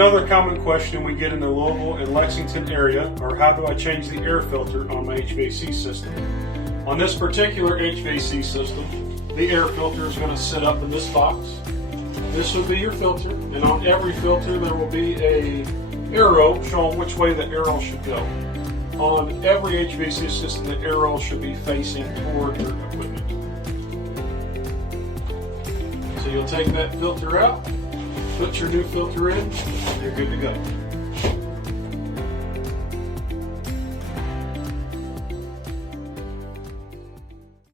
Another common question we get in the Louisville and Lexington area are how do I change the air filter on my HVAC system? On this particular HVAC system, the air filter is going to sit up in this box. This would be your filter, and on every filter there will be a arrow showing which way the arrow should go. On every HVAC system, the arrow should be facing toward your equipment. So you'll take that filter out, put your new filter in, and you're good to go.